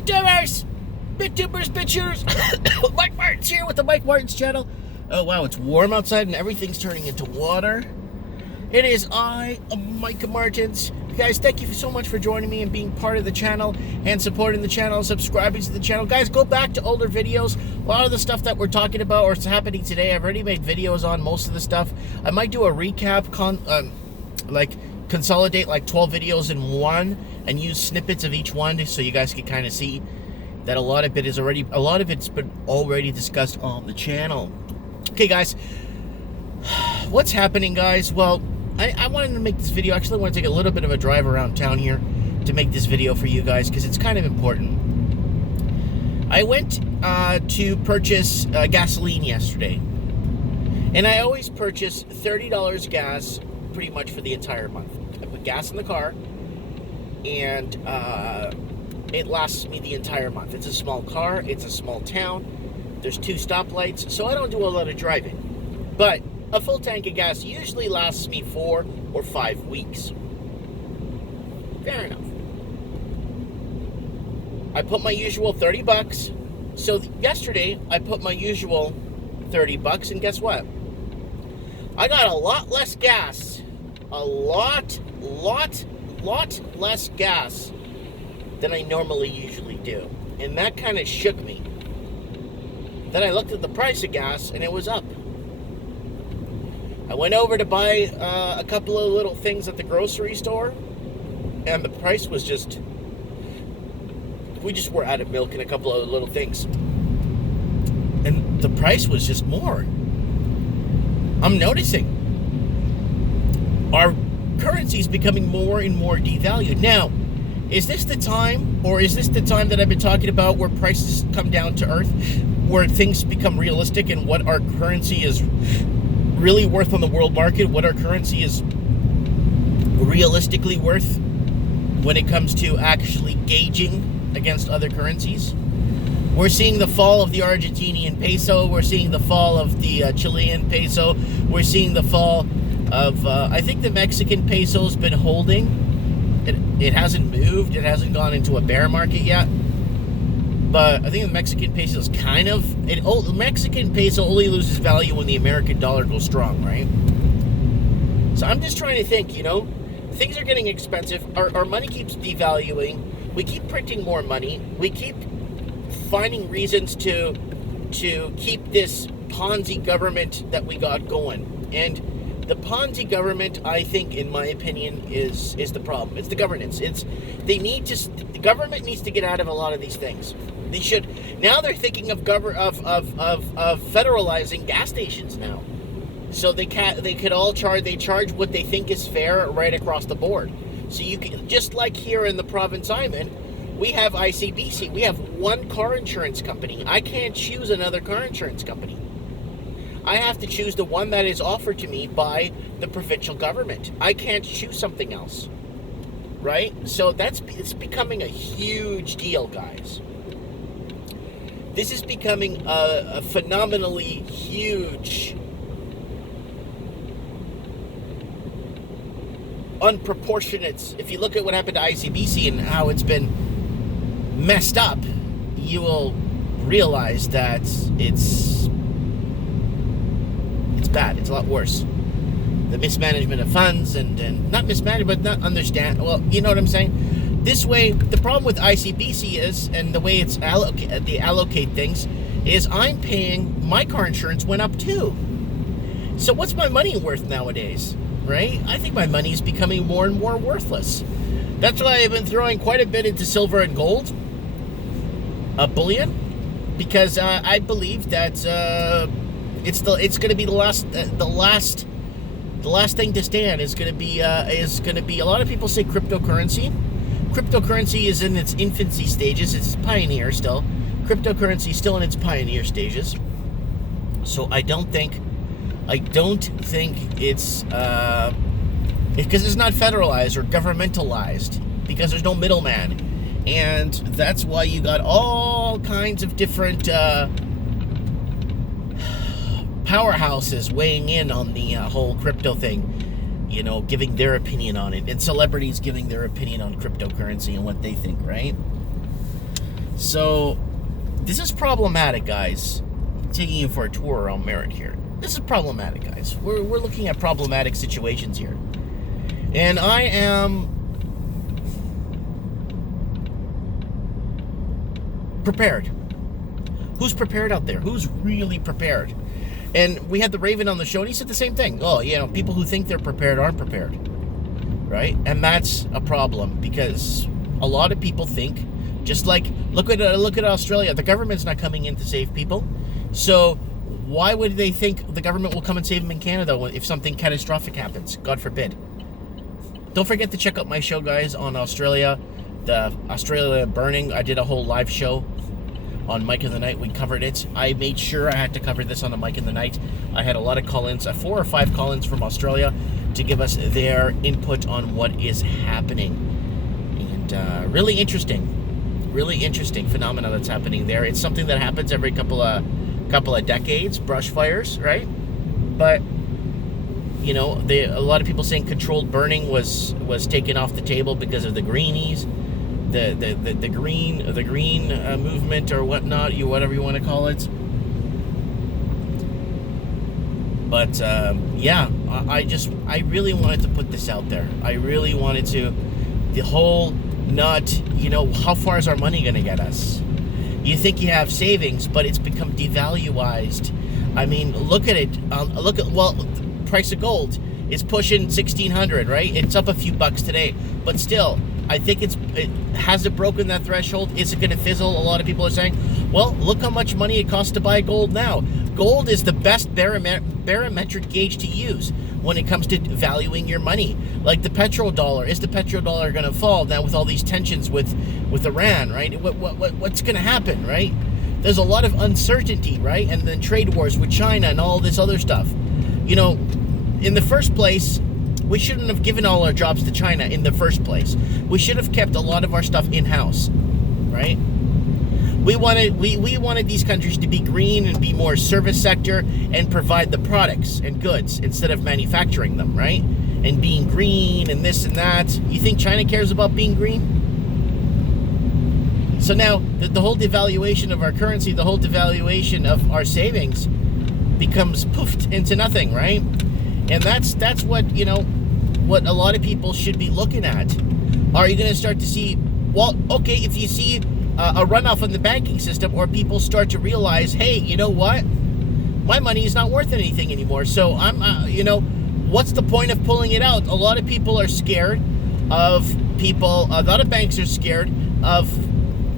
BitTubers, BitTubers. Mike Martin's here with the Mike Martin's channel. Oh wow, it's warm outside and everything's turning into water. It is Mike Martin's. Guys, thank you so much for joining me and being part of the channel and supporting the channel, subscribing to the channel. Guys, go back to older videos. A lot of the stuff that we're talking about or it's happening today, I've already made videos on most of the stuff. I might do a recap, consolidate like 12 videos in one and use snippets of each one so you guys can kind of see that a lot of it's been already discussed on the channel. Okay, guys, what's happening, guys? Well, I wanted to make this video. Actually, I want to take a little bit of a drive around town here to make this video for you guys because it's kind of important. I went to purchase gasoline yesterday, and I always purchase $30 gas pretty much for the entire month. I put gas in the car, and it lasts me the entire month. It's a small car. It's a small town. There's 2 stoplights, so I don't do a lot of driving. But a full tank of gas usually lasts me 4 or 5 weeks. Fair enough. I put my usual $30. So yesterday, I put my usual $30, and guess what? I got a lot less gas. A lot less gas than I normally usually do. And that kind of shook me. Then I looked at the price of gas, and it was up. I went over to buy a couple of little things at the grocery store, and the price was we just were out of milk and a couple of little things. And the price was just more. I'm noticing our currency is becoming more and more devalued. Now, is this the time, or is this the time that I've been talking about where prices come down to earth, where things become realistic and what our currency is really worth on the world market, what our currency is realistically worth when it comes to actually gauging against other currencies? We're seeing the fall of the Argentinian peso. We're seeing the fall of the Chilean peso. We're seeing the fall of, I think the Mexican peso's been holding. It hasn't moved. It hasn't gone into a bear market yet. But I think the Mexican peso is the Mexican peso only loses value when the American dollar goes strong, right? So I'm just trying to think, things are getting expensive. Our money keeps devaluing. We keep printing more money. We keep finding reasons to keep this Ponzi government that we got going. And the Ponzi government, I think, in my opinion, is the problem. It's the governance. The government needs to get out of a lot of these things. They should. Now they're thinking of federalizing gas stations now. So they charge what they think is fair right across the board. So you can, just like here in the province I'm in, we have ICBC. We have one car insurance company. I can't choose another car insurance company. I have to choose the one that is offered to me by the provincial government. I can't choose something else. Right? So it's becoming a huge deal, guys. This is becoming a phenomenally huge, unproportionate. If you look at what happened to ICBC and how it's been messed up, you will realize that it's bad. It's a lot worse. The mismanagement of funds and not mismanagement, but not understand. Well, you know what I'm saying? This way, the problem with ICBC is, and the way they allocate things, is I'm paying, my car insurance went up too. So what's my money worth nowadays, right? I think my money is becoming more and more worthless. That's why I've been throwing quite a bit into silver and gold, bullion, because I believe that it's going to be the last thing to stand. Is going to be a lot of people say cryptocurrency. Cryptocurrency is in its infancy stages. It's pioneer still. Cryptocurrency is still in its pioneer stages. So I don't think it's because it's not federalized or governmentalized, because there's no middleman, and that's why you got all kinds of different powerhouses weighing in on the whole crypto thing. Giving their opinion on it, and celebrities giving their opinion on cryptocurrency and what they think, right? So this is problematic, guys. I'm taking you for a tour around Merritt here. This is problematic, guys. We're looking at problematic situations here. And I am prepared. Who's prepared out there? Who's really prepared? And we had the Raven on the show, and he said the same thing. Oh, people who think they're prepared aren't prepared, right? And that's a problem, because a lot of people think, just like, look at Australia. The government's not coming in to save people. So why would they think the government will come and save them in Canada if something catastrophic happens? God forbid. Don't forget to check out my show, guys, on Australia. The Australia burning. I did a whole live show on Mike in the Night. We covered it. I made sure I had to cover this on the Mike in the Night. I had a lot of call-ins, 4 or 5 call-ins from Australia to give us their input on what is happening. And really interesting phenomena that's happening there. It's something that happens every couple of decades, brush fires, right? But a lot of people saying controlled burning was taken off the table because of the greenies, the green movement or whatnot, whatever you want to call it. But I really wanted to put this out there. I really wanted to, the whole how far is our money going to get us? You think you have savings, but it's become devaluized. I mean, look at it. The price of gold is pushing 1,600, right? It's up a few bucks today, but still, I think has it broken that threshold? Is it going to fizzle? A lot of people are saying, well, look how much money it costs to buy gold now. Gold is the best barometric gauge to use when it comes to valuing your money. Like the petrodollar. Is the petrodollar going to fall now with all these tensions with Iran, right? What's going to happen, right? There's a lot of uncertainty, right? And then trade wars with China and all this other stuff. In the first place, we shouldn't have given all our jobs to China in the first place. We should have kept a lot of our stuff in-house, right? We wanted these countries to be green and be more service sector and provide the products and goods instead of manufacturing them, right? And being green and this and that. You think China cares about being green? So now the whole devaluation of our currency, the whole devaluation of our savings becomes poofed into nothing, right? And that's what, what a lot of people should be looking at. Are you going to start to see, if you see a runoff in the banking system, or people start to realize, hey, you know what? My money is not worth anything anymore. So I'm, what's the point of pulling it out? A lot of people are scared of people, a lot of banks are scared of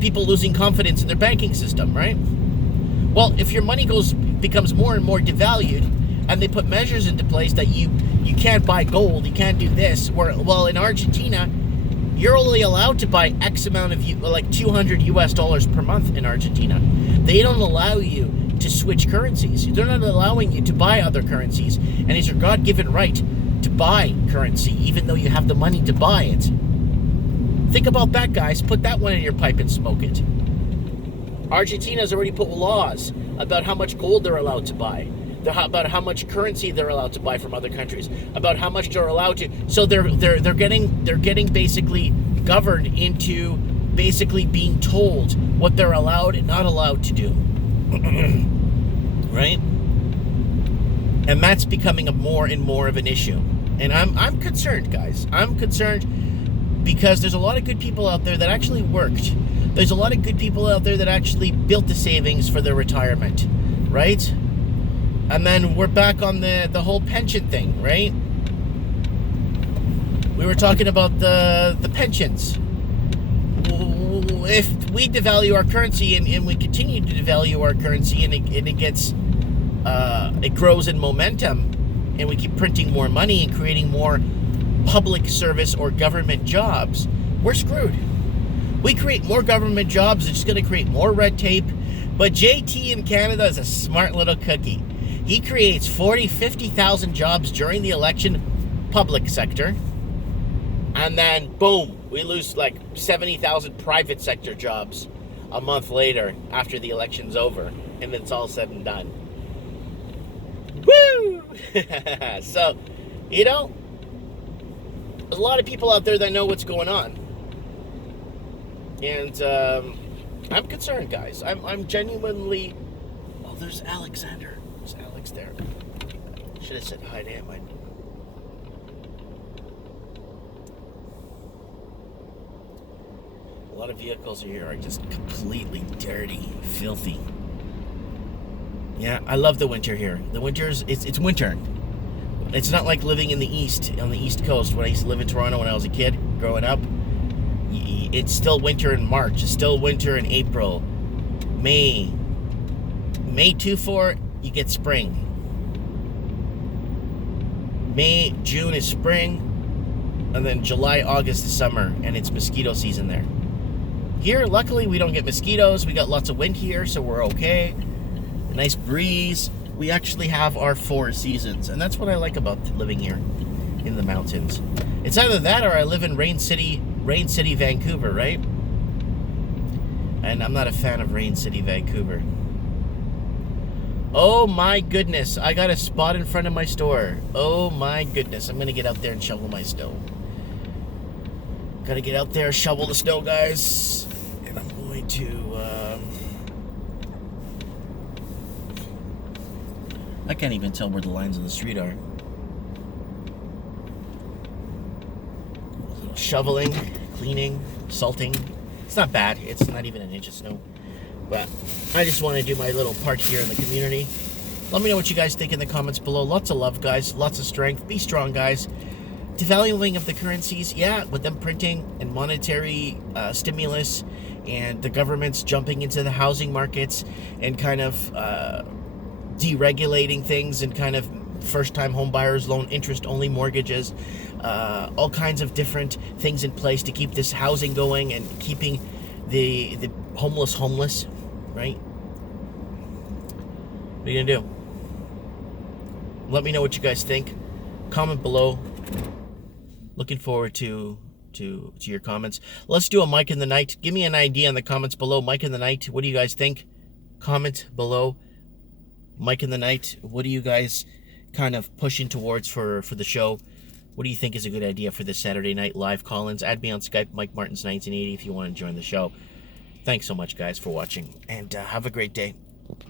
people losing confidence in their banking system, right? Well, if your money becomes more and more devalued, and they put measures into place that you can't buy gold, you can't do this. Well, in Argentina, you're only allowed to buy X amount of $200 per month in Argentina. They don't allow you to switch currencies. They're not allowing you to buy other currencies, and it's your God-given right to buy currency, even though you have the money to buy it. Think about that, guys. Put that one in your pipe and smoke it. Argentina's already put laws about how much gold they're allowed to buy, about how much currency they're allowed to buy from other countries, about how much they're allowed to. So they're getting basically governed into basically being told what they're allowed and not allowed to do, right? And that's becoming more and more of an issue. And I'm concerned, guys. I'm concerned because there's a lot of good people out there that actually worked. There's a lot of good people out there that actually built the savings for their retirement, right? And then we're back on the whole pension thing, right? We were talking about the pensions. If we devalue our currency and we continue to devalue our currency and it grows in momentum, and we keep printing more money and creating more public service or government jobs, we're screwed. We create more government jobs, it's going to create more red tape. But JT in Canada is a smart little cookie. He creates 50,000 jobs during the election, public sector, and then boom, we lose like 70,000 private sector jobs a month later after the election's over, and it's all said and done. Woo! So, there's a lot of people out there that know what's going on. And I'm concerned, guys. I'm genuinely. Oh, there's Alexander. There's Alex there. Should have said hi to him. A lot of vehicles here are just completely dirty, filthy. Yeah, I love the winter here. The winters, it's winter. It's not like living in the east, on the east coast. When I used to live in Toronto when I was a kid, growing up, it's still winter in March. It's still winter in April, May. May 2-4, you get spring. May, June is spring, and then July, August is summer, and it's mosquito season there. Here, luckily, we don't get mosquitoes. We got lots of wind here, so we're okay. A nice breeze. We actually have our 4 seasons, and that's what I like about living here in the mountains. It's either that or I live in Rain City, Vancouver, right? And I'm not a fan of Rain City, Vancouver. Oh my goodness, I got a spot in front of my store. Oh my goodness, I'm gonna get out there and shovel my snow. Gotta get out there, shovel the snow, guys. And I'm going to, I can't even tell where the lines on the street are. A little shoveling, cleaning, salting. It's not bad. It's not even an inch of snow. But I just want to do my little part here in the community. Let me know what you guys think in the comments below. Lots of love, guys. Lots of strength. Be strong, guys. Devaluing of the currencies, yeah, with them printing and monetary stimulus and the government's jumping into the housing markets and kind of deregulating things and kind of first-time home buyers loan interest-only mortgages, all kinds of different things in place to keep this housing going and keeping the homeless, right? What are you gonna do? Let me know what you guys think. Comment below. Looking forward to your comments. Let's do a Mike in the Night. Give me an idea in the comments below. Mike in the Night, what do you guys think? Comment below. Mike in the Night, what are you guys kind of pushing towards for the show? What do you think is a good idea for this Saturday night live call-ins? Add me on Skype, Mike Martins 1980, if you want to join the show. Thanks so much, guys, for watching, and have a great day.